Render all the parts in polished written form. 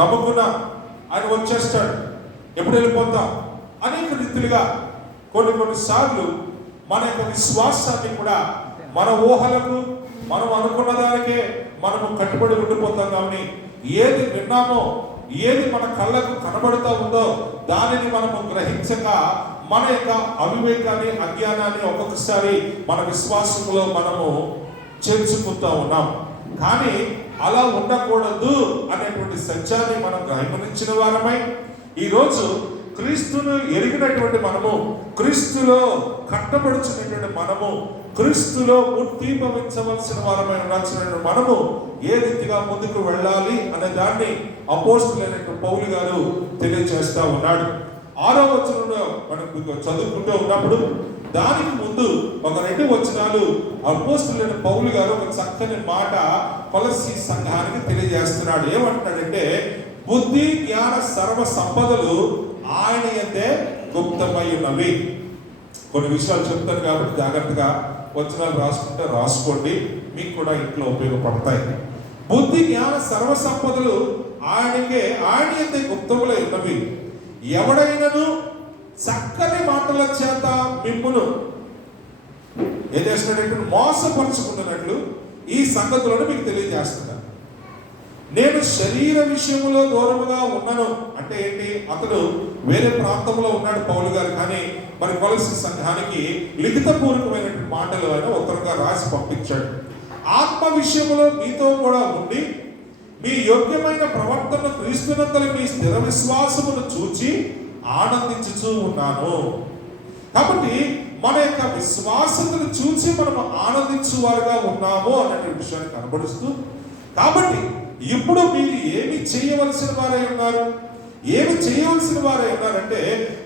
నమ్ముకున్నా ఆయన వచ్చేస్తాడు, ఎప్పుడు వెళ్ళిపోతాం, అనేక రీతిలుగా కొన్నిసార్లు మన యొక్క విశ్వాసాన్ని కూడా మన ఊహలకు, మనం అనుకున్న దానికే మనము కట్టుబడి ఉండిపోతాం. కానీ ఏది విన్నామో, ఏది మన కళ్ళకు కనబడుతూ ఉందో దానిని మనము గ్రహించక మన యొక్క అవివేకాన్ని, అజ్ఞానాన్ని ఒక్కొక్కసారి మన విశ్వాసంలో మనము చేర్చుకుంటూ ఉన్నాం. కానీ అలా ఉండకూడదు అనేటువంటి సత్యాన్ని మనం గమనించిన వారమై ఈరోజు క్రీస్తును ఎరిగినటువంటి మనము, క్రీస్తులో కట్టబడుచున్నటువంటి మనము, క్రీస్తులో ఉద్దీపవించవలసిన వారమై ఉండాల్సినటువంటి మనము ఏ రీతిగా ముందుకు వెళ్ళాలి అనే దాన్ని అపోస్తలుడైన పౌలు గారు తెలియజేస్తా ఉన్నాడు. 6వ వచనంలో మనకు చదువుకుంటూ ఉన్నప్పుడు దానికి ముందు ఒక 2 వచనాలు అపోస్తలుడైన పౌలు గారు ఒక చక్కని మాట కొలస్సీ సంఘానికి తెలియజేస్తున్నాడు. ఏమంటున్నాడంటే, బుద్ధి జ్ఞాన సర్వ సంపదలు ఆయన యందే గుప్తమై ఉన్నవి. కొన్ని విషయాలు చెప్తాను కాబట్టి జాగ్రత్తగా వచనాలు రాసుకోండి, మీకు కూడా ఇంట్లో ఉపయోగపడతాయి. బుద్ధి జ్ఞాన సర్వ సంపదలు ఆయన యందే గుప్తములై ఉన్నవి. ఎవడైనను చక్కని మాటల చేత మిమ్మును ఏం చేస్తున్నట్టు మోసపరుచుకుంటున్నట్లు ఈ సంగతులను మీకు తెలియజేస్తున్నాను. నేను శరీర విషయంలో దూరముగా ఉన్నాను అంటే ఏంటి? అతడు వేరే ప్రాంతంలో ఉన్నాడు పౌలు గారు, కానీ మరి కొలస్సీ సంఘానికి లిఖితపూర్వకమైనటువంటి మాటలు ఆయన ఉత్తరంగా రాసి పంపించాడు. ఆత్మ విషయంలో మీతో కూడా ఉండి మీ యోగ్యమైన ప్రవర్తన క్రీస్తునందలి మీ స్థిర విశ్వాసమును చూచి ఆనందించుచూ ఉన్నాను. కాబట్టి మన యొక్క విశ్వాసతను చూసి మనం ఆనందించువారుగా ఉన్నాము అనే విషయాన్ని కనబడుస్తూ, కాబట్టి ఇప్పుడు మీరు ఏమి చేయవలసిన వారై ఉన్నారు? ఏమి చేయవలసిన వారై ఉన్నారంటే,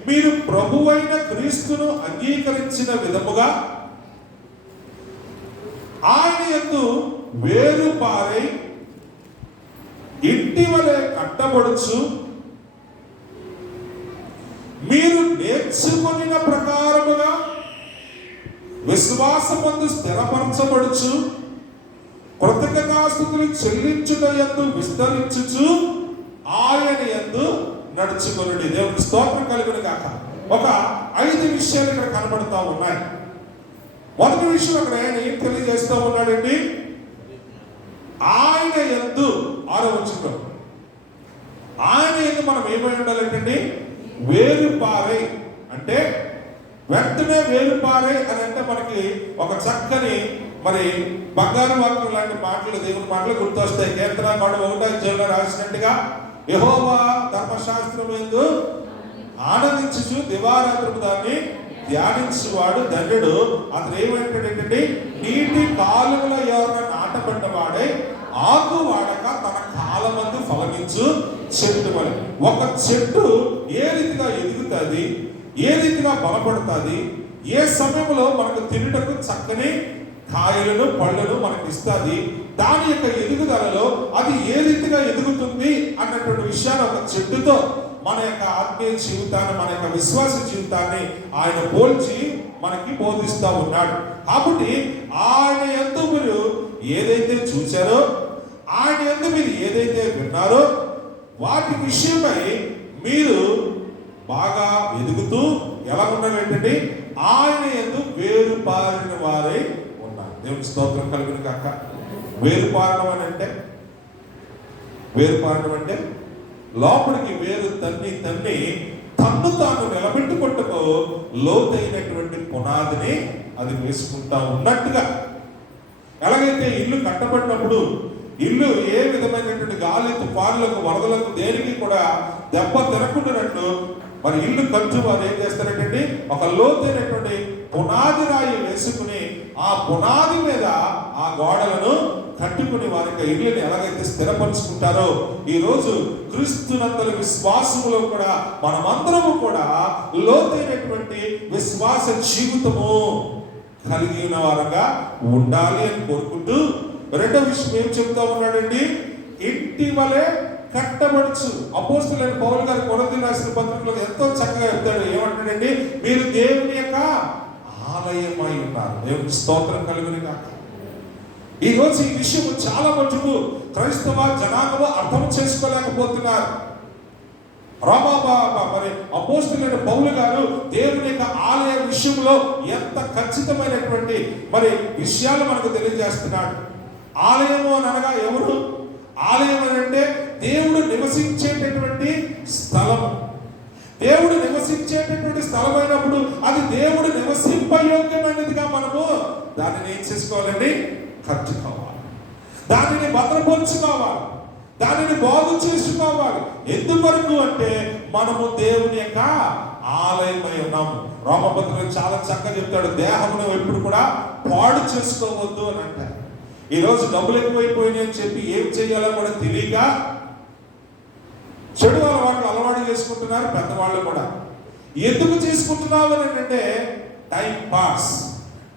మీరు ప్రభువైన క్రీస్తును అంగీకరించిన విధముగా ఆయన యందు వేరుపారై ఇంటి వలె కట్టబడుచు, మీరు నేర్చుకొనిన ప్రకారముగా విశ్వాసమందు స్థిరపరచబడుచు, కృతజ్ఞతాస్తుతులు చెల్లించుట యందు విస్తరించుచు ఆయన యందు నడుచుకొనుడి. దేవుని స్తోత్రం కలుగును గాక. ఒక 5 విషయాలు ఇక్కడ కనబడుతూ ఉన్నాయి. మొదటి విషయం అక్కడ ఆయన ఏం తెలియజేస్తూ ఉన్నాడండి? ఆయన యందు 6వ వచనంలో ఆయన యందు మనం ఏమై ఉండాలంటే వేరుపారై, అంటే వెంటనే వేరుపారై అని అంటే మనకి ఒక చక్కని మరి బంగారు వాక్యం లాంటి మాటలు, దేవుని మాటలు గుర్తొస్తాయి. కీర్తన 1:1 రాసినట్టుగా యెహోవా ధర్మశాస్త్రం యందు ఆనందించుచు దివారాత్రము దాన్ని ధ్యానించువాడు ధన్యుడు. అతను ఏమంటాడంటే, నీటి కాలువల ఎవరైనా నాటబడ్డవాడే ఆకు వాడక తన కాలమందు ఫలమించు చెట్టు వలె. ఒక చెట్టు ఏ రీతిగా ఎదుగుతుంది, ఏ రీతిగా బలపడుతుంది, ఏ సమయంలో మనకు తినుటకు చక్కని కాయలను పళ్ళను మనకు ఇస్తుంది, దాని యొక్క ఎదుగుదలలో అది ఏ రీతిగా ఎదుగుతుంది అన్నటువంటి విషయాన్ని ఒక చెట్టుతో మన యొక్క ఆత్మీయ జీవితాన్ని, మన యొక్క విశ్వాస జీవితాన్ని ఆయన పోల్చి మనకి బోధిస్తూ ఉన్నాడు. కాబట్టి ఆయన యందు మీరు ఏదైతే చూశారో, ఆయన యందు మీరు ఏదైతే విన్నారో, వాటి విషయమై మీరు బాగా ఎదుగుతూ ఎలా ఉన్నారంటే ఆయన యందు వేరుపారిన వారై ఉన్నారు. దేవుని స్తోత్రం కలుగును గాక. వేరుపారడం అంటే లోపలికి వేరు తన్ని తన్ను తాను నిలబెట్టుకుంటూ లోతైనటువంటి పునాదిని అది వేసుకుంటా ఉన్నట్టుగా. ఎలాగైతే ఇల్లు కట్టబడినప్పుడు ఇల్లు ఏ విధమైనటువంటి గాలి, తుఫానులకు, వరదలకు, దేనికి కూడా దెబ్బ తినకుండానట్లు మరి ఇల్లు కట్టు వారు ఏం చేస్తారంటే ఒక లోతైనటువంటి పునాది రాయి వేసుకుని ఆ పునాది మీద ఆ గోడలను కట్టుకుని వారికి ఇల్లుని ఎలాగైతే స్థిరపరుచుకుంటారో, ఈరోజు క్రీస్తునందలి విశ్వాసములో కూడా మనమందరము కూడా లోతైనటువంటి విశ్వాస జీవితము కలిగి ఉన్న వారంగా ఉండాలి అని కోరుకుంటూ, రెండో విషయం ఏం చెప్తా ఉన్నాడండి? ఇంటి వలె కట్టబడుచు. అపోస్తలుడైన పౌలు గారు కొరింథీయులకు రాసిన పత్రికలో ఎంతో చక్కగా చెప్తాడు. ఏమంటాడండి? మీరు దేవుని యొక్క ఆలయమై ఉన్నారు. దేవుని స్తోత్రం కలుగును గాక. ఈ రోజు ఈ విషయం చాలా మటుకు క్రైస్తవ జనాంగము అర్థం చేసుకోలేకపోతున్నారు. మరి అపోస్తలుడైన పౌలు గారు దేవుని యొక్క ఆలయ విషయంలో ఎంత ఖచ్చితమైనటువంటి మరి విషయాలు మనకు తెలియజేస్తున్నాడు. ఆలయము అని అనగా ఎవరు? ఆలయం అని అంటే దేవుడు నివసించేటటువంటి స్థలము. దేవుడు నివసించేటటువంటి స్థలం అయినప్పుడు అది దేవుడు నివసింపయోగ్యమైనదిగా మనము దానిని ఏం చేసుకోవాలండి? కట్టుకోవాలి, దానిని భద్రపరుచుకోవాలి, దానిని బాగు చేసుకోవాలి. ఎందువరకు అంటే మనము దేవుని యొక్క ఆలయమై ఉన్నాము. రోమపత్రికలో చాలా చక్కగా చెప్తాడు, దేహమును ఎప్పుడు కూడా పాడు చేసుకోవద్దు అని అంటారు. ఈరోజు డబ్బులు ఎక్కువైపోయినాయి అని చెప్పి ఏం చేయాలో కూడా తెలియక చెడు అలవాటు చేసుకుంటున్నారు పెద్దవాళ్ళు కూడా. ఎందుకు చేసుకుంటున్నావు అని అంటే టైం పాస్.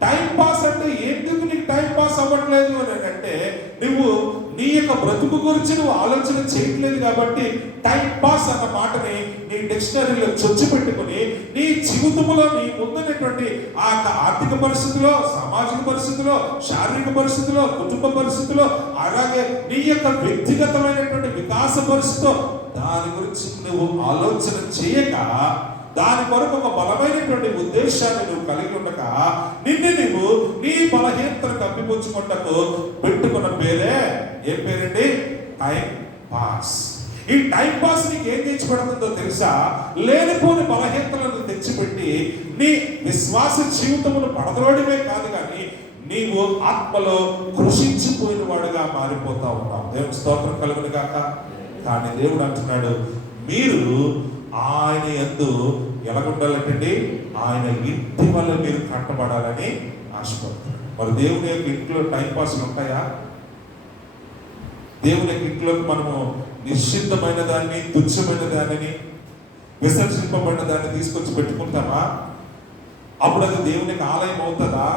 టైం పాస్ అంటే ఎందుకు నీకు టైం పాస్ అవ్వట్లేదు అని అంటే నువ్వు నీ యొక్క బ్రతుకు గురించి నువ్వు ఆలోచన చేయట్లేదు కాబట్టి టైం పాస్ అన్న మాటని నీ డిక్షనరీలో చొచ్చి పెట్టుకుని నీ జీవితంలో నీ ముందున్నటువంటి ఆ ఆర్థిక పరిస్థితిలో, సామాజిక పరిస్థితిలో, శారీరక పరిస్థితిలో, కుటుంబ పరిస్థితిలో, అలాగే నీ యొక్క వ్యక్తిగతమైనటువంటి వికాస పరిస్థితిలో దాని గురించి నువ్వు ఆలోచన చేయక దాని కొరకు ఒక బలమైనటువంటి ఉద్దేశాన్ని నువ్వు కలిగి ఉండక నువ్వు నీ బలహీనతను కప్పిపుచ్చుకుంటకు పెట్టుకున్న పేరే ఏం పేరండి? Time pass. ఈ టైం పాస్ నీకు ఏం తెచ్చిపెడుతుందో తెలుసా? లేనిపోని బలహీనతలను తెచ్చిపెట్టి నీ విశ్వాస జీవితమును పడదోడమే కాదు కానీ నీవు ఆత్మలో కృషించిపోయిన వాడుగా మారిపోతా ఉన్నావు. దేవుని స్తోత్రం కలుగును గాక. కానీ దేవుడు అంటున్నాడు, మీరు ఆయన యందు ఎలాగుండాలంటే ఆయన ఇంటి వల్ల మీరు కట్టబడాలని ఆశపడతారు. మరి దేవుని యొక్క ఇంట్లో టైం పాస్లు ఉంటాయా? దేవుని యొక్క ఇంట్లోకి మనము నిశ్చిద్దమైన దాన్ని, తుచ్చమైన దానిని, విసర్జింపబడిన దాన్ని తీసుకొచ్చి పెట్టుకుంటామా? అప్పుడు అది దేవుని యొక్క ఆలయం అవుతుందా?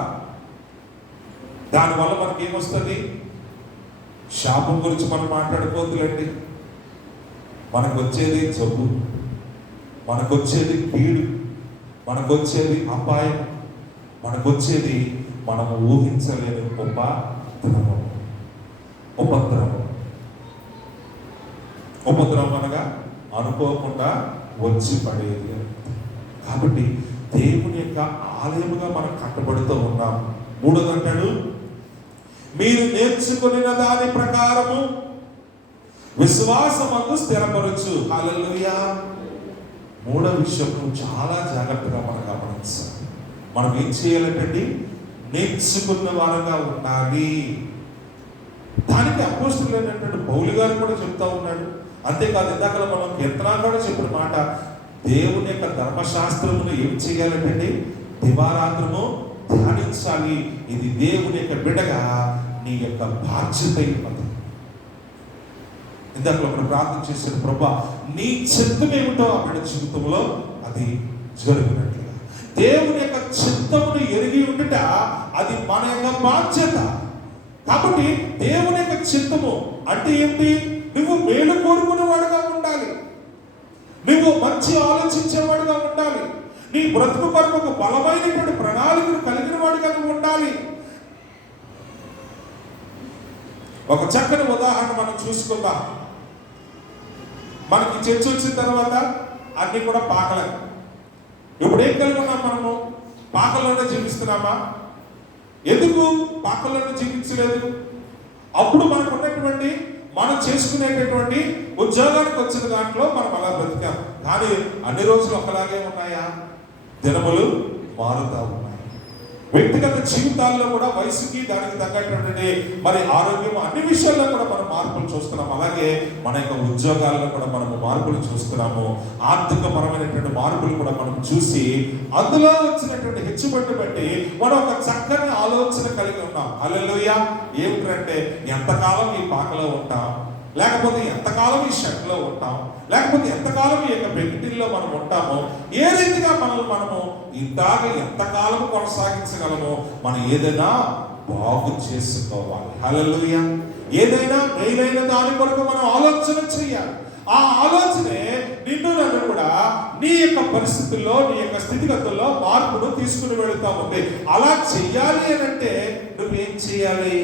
దానివల్ల మనకి ఏమొస్తుంది? శాపం గురించి మనం మాట్లాడుకోవద్దులండి. మనకు వచ్చేది జబ్బు, మనకొచ్చేది కీడు, మనకొచ్చేది అపాయం, మనకొచ్చేది మనము ఊహించలేని ఉపద్రవం అనగా అనుకోకుండా వచ్చి పడేది. కాబట్టి దేవుని యొక్క ఆలయముగా మనం కట్టబడుతూ ఉన్నాం. మూడోది అంటాడు, మీరు నేర్చుకున్న దాని ప్రకారము విశ్వాసమందు స్థిరపరచు. హల్లెలూయా. మూడో విషయం చాలా జాగ్రత్తగా మనం గమనించాలి. మనం ఏం చేయాలంటే నేర్చుకున్న వారంగా ఉండాలి. దానికి అపోస్తలుడైనటువంటి పౌలు గారు కూడా చెప్తా ఉన్నాడు. అంతేకాదు, ఇందాక మనం కీర్తనాలు కూడా చెప్పిన మాట, దేవుని యొక్క ధర్మశాస్త్రమును ఏం చేయాలంటే దివారాత్రము ధ్యానించాలి. ఇది దేవుని యొక్క బిడ్డగా నీ యొక్క బాధ్యత ఉన్నది. ఇందాక మనం ప్రార్థన చేసిన, ప్రభా నీ చిత్తం ఏమిటో ఆ బిడ్డ జీవితంలో అది జరిగినట్లుగా దేవుని యొక్క చిత్తమును ఎరిగి ఉండుట అది మన యొక్క బాధ్యత. కాబట్టి దేవుని యొక్క చిత్తము అంటే ఏంటి? నువ్వు మేలు కోరుకునేవాడుగా ఉండాలి, నువ్వు మంచి ఆలోచించేవాడుగా ఉండాలి, నీ బ్రతుకు కొరకు ఒక బలమైనటువంటి ప్రణాళికను కలిగిన వాడుగా నువ్వు ఉండాలి. ఒక చక్కని ఉదాహరణ మనం చూసుకుందాం. మనకి చర్చ వచ్చిన తర్వాత అన్ని కూడా పాకలే. ఇప్పుడు ఏం కలిగి ఉన్నాం? మనము పాకల్లోనే జీవిస్తున్నామా? ఎందుకు పాకల్లోనే జీవించలేదు? అప్పుడు మనకు ఉన్నటువంటి మనం చేసుకునేటటువంటి ఉద్యోగానికి వచ్చిన దాంట్లో మనం అలా బ్రతికాం. కానీ అన్ని రోజులు ఒకలాగే ఉన్నాయా? దినములు మారుతా ఉన్నాయి. వ్యక్తిగత జీవితాల్లో కూడా వయసుకి దానికి తగ్గటువంటి మరి ఆరోగ్యం, అన్ని విషయాల్లో కూడా మనం మార్పులు చూస్తున్నాం. అలాగే మన యొక్క ఉద్యోగాల్లో కూడా మనము మార్పులు చూస్తున్నాము. ఆర్థిక పరమైనటువంటి మార్పులు కూడా మనం చూసి అందులో వచ్చినటువంటి హెచ్చుబడిని బట్టి మనం ఒక చక్కని ఆలోచన కలిగి ఉన్నాం. హల్లెలూయా. ఏమిటంటే ఎంతకాలం ఈ పాకలో ఉంటాం, లేకపోతే ఎంతకాలం ఈ షర్ట్లో ఉంటాం, లేకపోతే ఎంతకాలం ఈ యొక్క బెంకిటిల్లో మనం ఉంటామో, ఏ రీతిగా మనము ఇందాక ఎంతకాలం కొనసాగించగలమో మనం ఏదైనా బాగు చేసుకోవాలి. హల్లెలూయా. ఏదైనా మేలైన దాని కొరకు మనం ఆలోచన చేయాలి. ఆ ఆలోచనే నిన్ను నన్ను కూడా నీ యొక్క పరిస్థితుల్లో, నీ యొక్క స్థితిగతుల్లో మార్పును తీసుకుని వెళుతా ఉంది. అలా చెయ్యాలి అని అంటే నువ్వేం చేయాలి?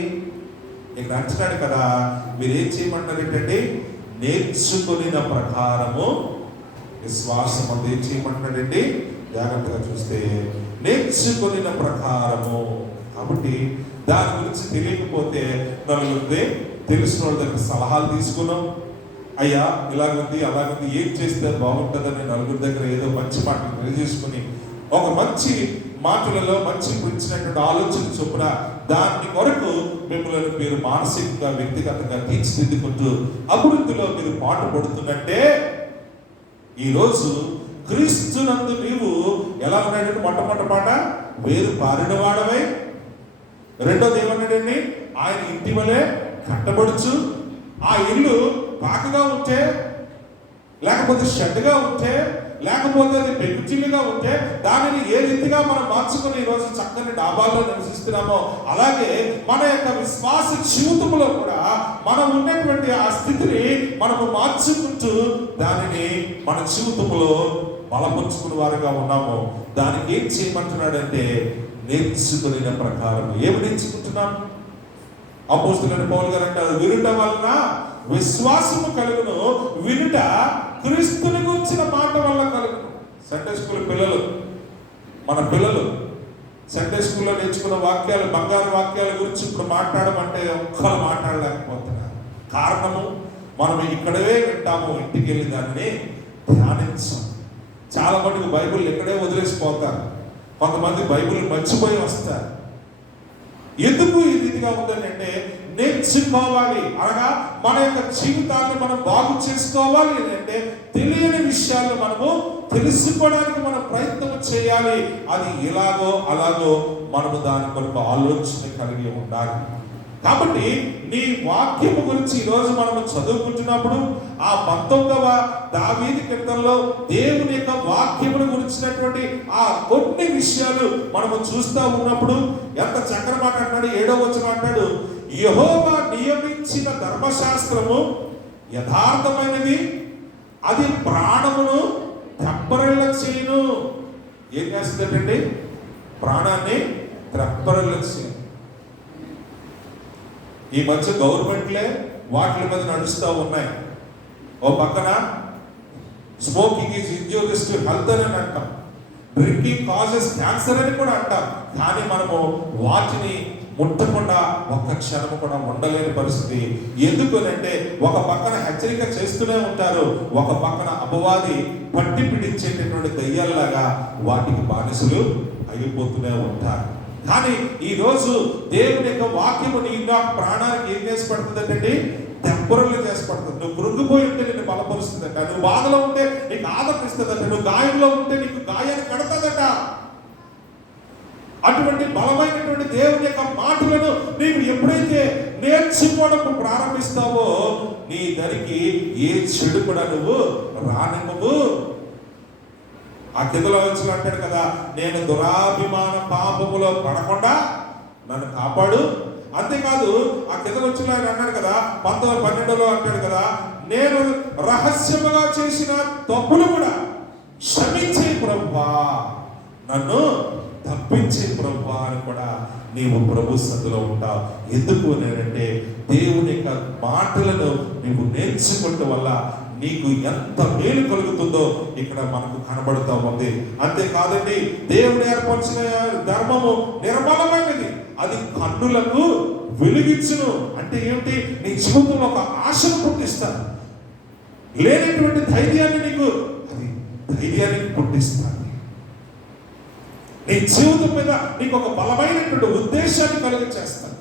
ఇక్కడ అంటున్నాడు కదా, మీరు ఏం చేయమంటారు ఏంటంటే నేర్చుకున్న ప్రకారము విశ్వాసం అంతా ఏం చేయమంటున్నాడండి. జాగ్రత్తగా చూస్తే నేర్చుకున్న ప్రకారము. కాబట్టి దాని గురించి తెలియకపోతే నలుగురిదే తెలిసిన వాళ్ళ దగ్గర సలహాలు తీసుకున్నాం. అయ్యా ఇలాగుంది అలాగుంది, ఏం చేస్తే బాగుంటుందని నలుగురి దగ్గర ఏదో మంచి మాటలు తెలియజేసుకుని ఒక మంచి మాటలలో మంచి ఇచ్చినటువంటి ఆలోచన చొప్పున దాని కొరకు మిమ్మల్ని మీరు మానసికంగా వ్యక్తిగతంగా తీర్చిదిద్దుకుంటూ అభివృద్ధిలో మీరు పాటు పడుతున్నట్టే ఈరోజు క్రీస్తునందు నీవు ఎలా ఉన్నాడంటే మొట్టమొదటి మాట వేరు పారిన వాడవై, రెండోది ఏమన్నాడండి, ఆయన ఇంటి వలె కట్టబడుచు. ఆ ఇల్లు పాకగా ఉంటే, లేకపోతే షెడ్గా ఉంటే, లేకపోతే అది పెంకుచిల్లుగా ఉంటే దానిని ఏ రీతిగా మనం మార్చుకుని ఈరోజు చక్కని డాబాల్లో నివసిస్తున్నామో అలాగే మన యొక్క విశ్వాస జీవితంలో కూడా మనం ఉన్నటువంటి ఆ స్థితిని మనము మార్చుకుంటూ దానిని మన జీవితంలో బలపరుచుకునే వారుగా ఉన్నాము. దానికి ఏం చేయమంటున్నాడంటే నేర్చుకునే ప్రకారం. ఏమి నేర్చుకుంటున్నాం? అపోస్తలుడైన పౌలు గారు అంటారు, వినుట వలన విశ్వాసము కలుగును, వినుట క్రీస్తుని గురించిన మాట వల్ల కలుగును. సండే స్కూల్ పిల్లలు, మన పిల్లలు సండే స్కూల్లో నేర్చుకున్న వాక్యాలు, బంగారు వాక్యాల గురించి ఇప్పుడు మాట్లాడమంటే ఒక్కరు మాట్లాడలేకపోతున్నారు. కారణము మనం ఇక్కడే వింటాము, ఇంటికి వెళ్ళి దాన్ని ధ్యానించాం. చాలా మందికి బైబిల్ ఇక్కడే వదిలేసిపోతారు, కొంతమంది బైబిల్ మర్చిపోయి వస్తారు. ఎందుకు ఈ రీతిగా ఉందని అంటే నేర్చుకోవాలి అనగా మన యొక్క జీవితాన్ని మనం బాగు చేసుకోవాలి అంటే తెలియని విషయాలు మనము తెలుసుకోవడానికి మనం ప్రయత్నం చేయాలి. అది ఇలాగో అలాగో మనము దాని కొరకు ఆలోచన కలిగి ఉండాలి. కాబట్టి నీ వాక్యము గురించి ఈరోజు మనము చదువుకుంటున్నప్పుడు ఆ 19వ దావీదు కీర్తనలో దేవుని యొక్క వాక్యమును గురించినటువంటి ఆ కొన్ని విషయాలు మనము చూస్తూ ఉన్నప్పుడు ఎంత చక్కని మాట అంటాడు. 7వ వచనం అంటాడు, యెహోవా నియమించిన ధర్మశాస్త్రము యథార్థమైనది, అది ప్రాణమును తెప్పరిల్ల చేయును. ఏం చేస్తుందండి? ప్రాణాన్ని తెప్పరిల్ల చేయును. ఈ మధ్య గవర్నమెంట్లే వాటి మీద నడుస్తూ ఉన్నాయి. ఓ పక్కన smoking is injurious to health అని అంటాం, డ్రింకింగ్ కాజెస్ క్యాన్సర్ అని కూడా అంటాం. కానీ మనము వాటిని ముట్టకుండా ఒక్క క్షణము కూడా ఉండలేని పరిస్థితి. ఎందుకు అంటే ఒక పక్కన హెచ్చరిక చేస్తూనే ఉంటారు, ఒక పక్కన అపవాది పట్టి పిడించేటటువంటి దయ్యాల్లాగా వాటికి బానిసలు అయిపోతూనే ఉంటారు. కానీ ఈ రోజు దేవుని యొక్క వాక్యము నీ ప్రాణానికి ఏం చేసి పడుతుందంటే తెప్పరలు చేసి పడుతుంది. నువ్వు కృంగిపోయి ఉంటే నిన్ను బలపరుస్తుందట, నువ్వు బాధలో ఉంటే నీకు ఆదరిస్తుందట, నువ్వు గాయంలో ఉంటే నీకు గాయాన్ని కడతాదట. అటువంటి బలమైనటువంటి దేవుని యొక్క మాటలను నీవు ఎప్పుడైతే నేర్చుకోవడం ప్రారంభిస్తావో నీ దరికి ఏ చెడు కూడా నువ్వు రానివ్వవు. ఆ కిందలో వచ్చి అంటాడు కదా, నేను దురాభిమాన పాపములో పడకుండా నన్ను కాపాడు. అంతేకాదు ఆ కింద వచ్చి ఆయన అన్నాడు కదా 19:12 అంటాడు కదా, నేను రహస్యముగా చేసిన తప్పులు కూడా క్షమించే ప్రభువా, నన్ను తప్పించే ప్రభువా అని కూడా నీవు ప్రభు సన్నిధిలో ఉంటావు. ఎందుకు నేనంటే దేవుని యొక్క మాటలను నీవు నేర్చుకోవటం వల్ల నీకు ఎంత మేలు కలుగుతుందో ఇక్కడ మనకు కనబడుతూ ఉంది. అంతేకాదండి, దేవుడు ఏర్పరిచిన ధర్మము నిర్మలమైనది, అది కన్నులకు వెలిగించును. అంటే ఏమిటి? నీ జీవితంలో ఒక ఆశను పుట్టిస్తాను, లేనటువంటి ధైర్యాన్ని నీకు అది ధైర్యాన్ని పుట్టిస్తాను. నీ జీవితం మీద నీకు ఒక బలమైనటువంటి ఉద్దేశాన్ని కలిగించేస్తాను.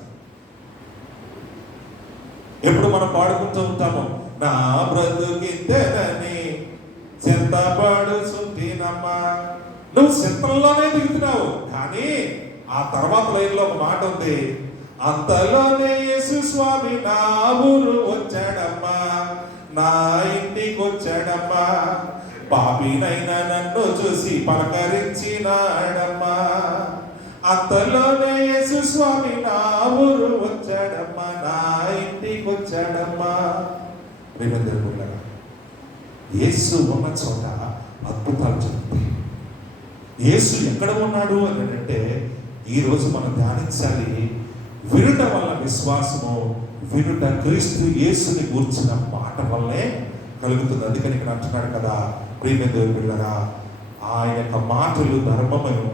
ఎప్పుడు మనం పాడుకుంటూ ఉంటాము, నా బ్రతుకింతేనని చింతపడు సుంటినమ్మా. నువ్వు చింతల్లోనే దిగుతున్నావు, కానీ ఆ తర్వాత లైన్లో ఒక మాట ఉంది, అంతలోనే యేసు స్వామి నా ఊరు వచ్చాడమ్మా, నా ఇంటికి వచ్చాడమ్మా, పాపినైనా నన్ను చూసి పలకరించినాడమ్మా, అంతలోనే యేసు స్వామి నా ఊరు వచ్చాడమ్మా, నా ఇంటికి వచ్చాడమ్మా. ప్రేమదేవులారా, యేసు ఉన్న చోట అద్భుతాలు జరుగుతాయి. యేసు ఎక్కడ ఉన్నాడు అని అంటే ఈరోజు మనం ధ్యానించాలి. వినటం వల్ల విశ్వాసము, వినుట క్రీస్తు యేసుని గూర్చిన మాట వల్లే కలుగుతుంది. అందుకని ఇక్కడ అంటున్నాడు కదా, ప్రియమైన దేవుని బిడ్డలారా, ఆయన యొక్క మాటలు ధర్మమైన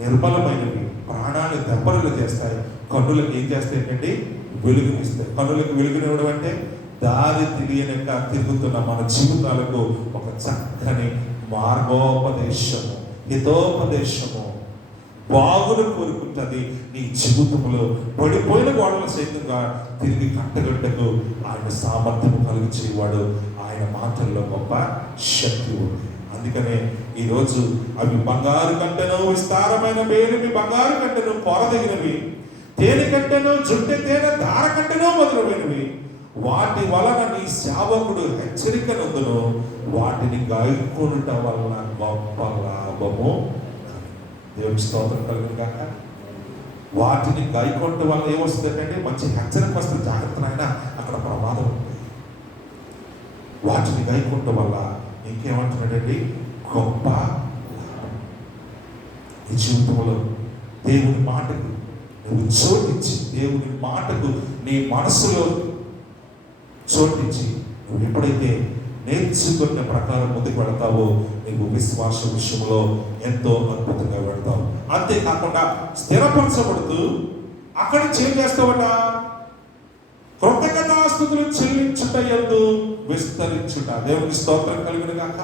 నిర్మలమైనవి, ప్రాణాన్ని దెబ్బలు చేస్తాయి, కన్నులకు ఏం చేస్తాయి ఏంటంటే వెలుగునిస్తాయి. కన్నులకు వెలుగునివ్వడం అంటే దారి తెలియనక తిరుగుతున్న మన జీవితాలకు ఒక చక్కని మార్గోపదేశము, హితోపదేశము, బాగును కోరుకుంటుంది. నీ జీవితంలో పడిపోయిన గోడలు సైతంగా తిరిగి కట్టగడ్డకు ఆయన సామర్థ్యం కలిగి చేయవాడు. ఆయన మాటల్లో గొప్ప శక్తి ఉంది. అందుకనే ఈరోజు అవి బంగారు కంటెను విస్తారమైన మేలుమి, బంగారు కంటెను కోరదగినవి, తేనె కంటెను జుట్టె తేనె ధార కంటెను మొదలైనవి, వాటి వలన నీ సేవకుడు హెచ్చరికనందును, వాటిని గాయకొనుట వలన గొప్ప లాభము. దేవుని స్తోత్రం కలుగును గాక. వాటిని గాయకొనటం వల్ల ఏమొస్తుందంటే మంచి హెచ్చరిక వస్తుంది. జాగ్రత్త నాయన, అక్కడ ప్రమాదం ఉంది. వాటిని గాయకొనటం వల్ల ఇంకేమంటున్నాడండి, గొప్ప ఈ జీవితంలో దేవుని మాటకు నువ్వు చోటించి, దేవుని మాటకు నీ మనసులో చోటించి, నువ్వు ఎప్పుడైతే నేర్చుకున్న ప్రకారం ముందుకు వెళతావో నీవు విశ్వాస విషయంలో ఎంతో అద్భుతంగా వెళతావు. అంతేకాకుండా స్థిరపరచబడుతూ అక్కడ ఏం చేస్తావట, కృతజ్ఞతాస్తుతులు చెల్లించుట యందు విస్తరించుట. దేవునికి స్తోత్రం కలుగును గాక.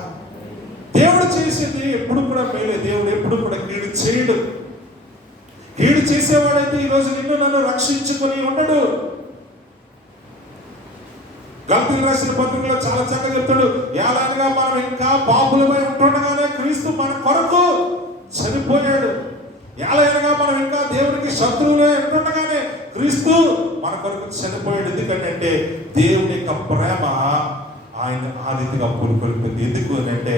దేవుడు చేసేది ఎప్పుడు కూడా మేలే. దేవుడు ఎప్పుడు కూడా కీడు చేయడు. కీడు చేసేవాడైతే ఈరోజు నిన్ను నన్ను రక్షించుకొని ఉండడు. గల్తీలు రాసిన పత్రికలో చాలా చక్కగా చెప్తాడు, ఎలాగా మనం ఇంకా పాపులమై ఉంటుండగానే క్రీస్తు మన కొరకు చనిపోయాడు. ఎలాగనగా మనం ఇంకా దేవునికి శత్రువులే ఉంటుండగానే క్రీస్తు మన కొరకు చనిపోయాడు. ఎందుకంటే దేవుని యొక్క ప్రేమ ఆయన ఆ రీతిగా పులికొల్పింది. ఎందుకు అంటే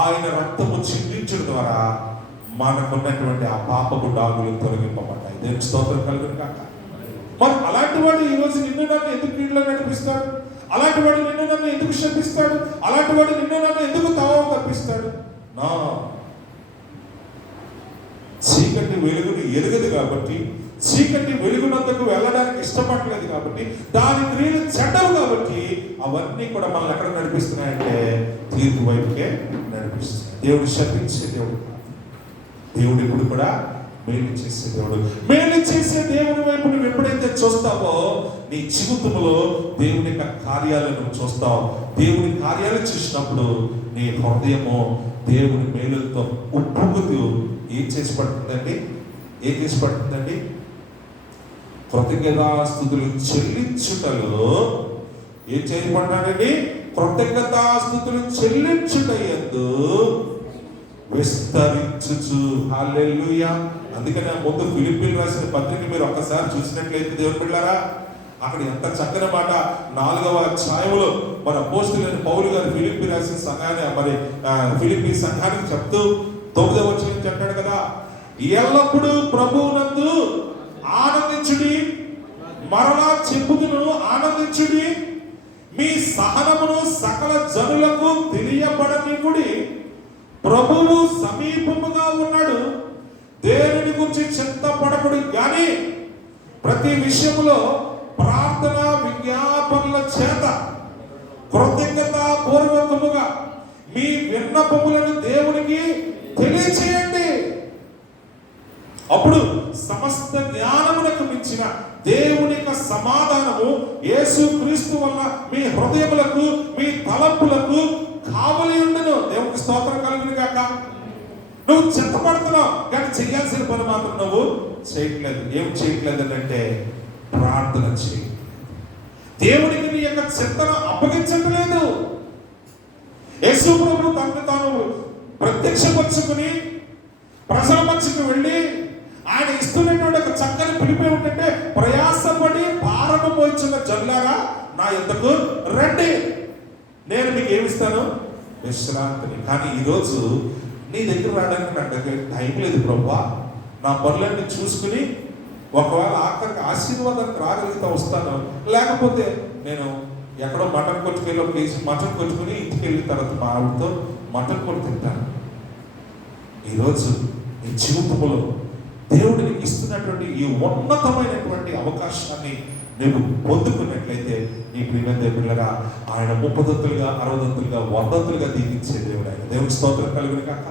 ఆయన రక్తము చిందించడం ద్వారా మనకున్నటువంటి ఆ పాపపు డాగులు తొలగింపబడ్డాయి. దేవుని స్తోత్రం కలుగును కాక. మరి అలాంటి వాడు ఈరోజు నిన్ను నన్ను ఎందుకు కీడులో నడిపిస్తాడు? అలాంటి వాడు నిన్ను నన్ను ఎందుకు శపిస్తాడు? అలాంటి వాడు నిన్ను నన్ను ఎందుకు తావ తప్పిస్తాడు? నా చీకటి వెలుగుని ఎరుగదు కాబట్టి, చీకటి వెలుగునందుకు వెళ్ళడానికి ఇష్టపడలేదు కాబట్టి, దాని క్రియలు చెడ్డవు కాబట్టి అవన్నీ కూడా మనల్ని ఎక్కడ నడిపిస్తున్నాయంటే తీర్పు వైపుకే నడిపిస్తున్నాయి. దేవుడు శపించే దేవుడు. దేవుడు ఎప్పుడు కూడా మేలు చేసే దేవుడు. మేలు చేసే దేవుని వైపు నువ్వు ఎప్పుడైతే చూస్తావో నీ జీవితంలో దేవుని యొక్క కార్యాలను చూస్తావు. దేవుని కార్యాలు చూసినప్పుడు నీ హృదయము దేవుని మేలుతో ఉప్పొంగుతూ ఏం చేసి పడుతుందండి? ఏం చేసి పడుతుందండి? కృతజ్ఞతాస్తుతులు చెల్లించుటలో ఏం చేయబడ్డాడండి? కృతజ్ఞతాస్తుతులు చెల్లించుట యందు విస్తరించుచు. హల్లెలూయా. అందుకని ముందు ఫిలిప్పీలు రాసిన పత్రిక మీరు ఒక్కసారి చూసినట్లయితే దేవుని బిడ్డలారా, అక్కడ ఎంత చక్కని మాట 4వ అధ్యాయంలో మన అపోస్తలుడైన పౌలు గారు ఫిలిప్పీ రాసిన సంఘాన్ని మరి ఫిలిప్పీ సంఘానికి చెప్తూ 9వ వచనం చెప్పాడు కదా, ఎల్లప్పుడూ ప్రభువునందు ఆనందించుడి, మరలా చెప్పుదును ఆనందించుడి, మీ సహనమును సకల జనులకు తెలియబడనివ్వుడి, ప్రభువు సమీపముగా ఉన్నాడు, దేనిని గురించి చింతపడకుడి గాని ప్రతి విషయములో ప్రార్థన విజ్ఞాపనల చేత కృతజ్ఞత పూర్వకముగా మీ విన్నపములను దేవునికి తెలియచేయండి. అప్పుడు సమస్త జ్ఞానమునకు మించిన దేవుని యొక్క సమాధానము యేసు క్రీస్తు వల్ల మీ హృదయములకు మీ తలంపులకు కావలి ఉండను. దేవునికి స్తోత్రం కలుగును గాక. నువ్వు చింతపడుతున్నావు కానీ చేయాల్సిన పని మాత్రం నువ్వు చేయట్లేదు. ఏం చేయట్లేదు అంటే ప్రార్థన చేయి. దేవుడికి నీ యొక్క చింతన అప్పగించట్లేదు. యేసు ప్రభు తనను తాను ప్రత్యక్షపరుచుకుని ప్రజల మధ్యకు వెళ్ళి ఆయన ఇస్తున్నటువంటి ఒక చక్కని పిలిపి ఏంటంటే, ప్రయాసపడి భారము మోయించిన జనులారా నా యొద్దకు రండి, నేను మీకు ఏమిస్తాను? విశ్రాంతిని. కానీ ఈరోజు నీ దగ్గర రావడానికి నా దగ్గర టైం లేదు ప్రభువా. నా పనులన్నీ చూసుకుని ఒకవేళ ఆఖరికి ఆశీర్వాదానికి రాగలిగితే వస్తాను, లేకపోతే నేను ఎక్కడో మటన్ కొట్టుకెళ్ళి ఒక కేజీ మటన్ కొట్టుకుని ఇంటికి వెళ్ళిన తర్వాత మా ఆవిడతో మటన్ కొట్టి తింటాను. ఈరోజు నీ జీవితంలో దేవుడిని ఇస్తున్నటువంటి ఈ ఉన్నతమైనటువంటి అవకాశాన్ని నువ్వు పొందుకున్నట్లయితే నీ ప్రియమైన దేవుళ్ళగా ఆయన 30 60 100 దీవించే దేవుడు ఆయన. దేవుని స్తోత్రం కలుగును కాక.